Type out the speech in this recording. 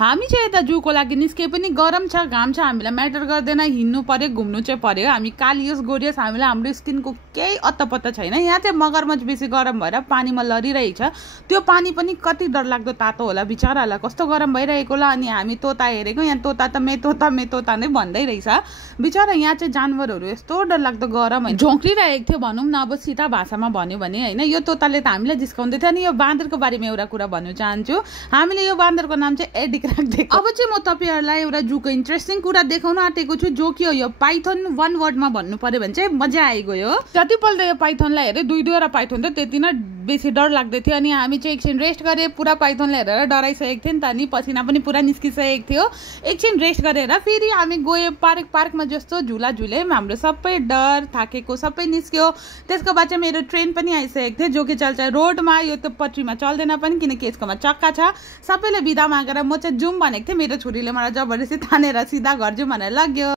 हामी चाहिँ यता जूको लागि निस्के पनि गरम छ घाम छ हामीलाई म्याटर गर्दैन हिँड्नु पर्यो घुम्नु चाहिँ पर्यो हामी कालियोस् गोरियोस् हामीलाई हाम्रो स्किनको केही अत्तपत्ता छैन यहाँ चाहिँ मगरमच्छ बेसी गरम भएर पानीमा लडिरहेको छ त्यो पानी पनि कति डरलाग्दो तातो होला बिचराहरूलाई कस्तो गरम भइरहेको होला अनि हामी तोता हेरेको यहाँ तोता त मेतोता नै भन्दै रहेछ बिचरा यहाँ चाहिँ जानवरहरू यस्तो डरलाग्दो गरम होइन झोक्रिरहेको थियो भनौँ न अब सीधा भाषामा भन्यो भने होइन यो तोताले त हामीलाई जिस्काउँदै थियो अनि यो बाँदरको बारेमा एउटा कुरा भन्नु चाहन्छु हामीले यो बाँदरको नाम चाहिँ एडिक राखिदिएको अब चाहिँ म तपाईँहरूलाई एउटा जूको इन्ट्रेस्टिङ कुरा देखाउन आँटेको छु जो कि यो पाइथन वन वर्डमा भन्नु पर्यो भने चाहिँ मजा आइगयो जतिपल्ट यो पाइथनलाई हेरेँ दुईवटा पाइथन त त्यति नै बेसी डर लाग्दै थियो अनि हामी चाहिँ एकछिन रेस्ट गरे पुरा पाइथनलाई हेरेर डराइसकेको थियो नि त अनि पसिना पनि पुरा निस्किसकेको थियो एकछिन रेस्ट गरेर फेरि हामी गयो पार्कमा जस्तो झुला झुल्यौँ हाम्रो सबै डर थाकेको सबै निस्क्यो त्यसको बाद चाहिँ मेरो ट्रेन पनि आइसकेको थियो जो कि चल्छ रोडमा यो त पटरीमा चल्दैन पनि किनकि यसकोमा चक्का छ सबैले बिदा मागेर म चाहिँ जाउँ भनेको थिएँ मेरो छोरीले मलाई जबरजस्ती तानेर सिधा घर जाउँ भनेर लग्यो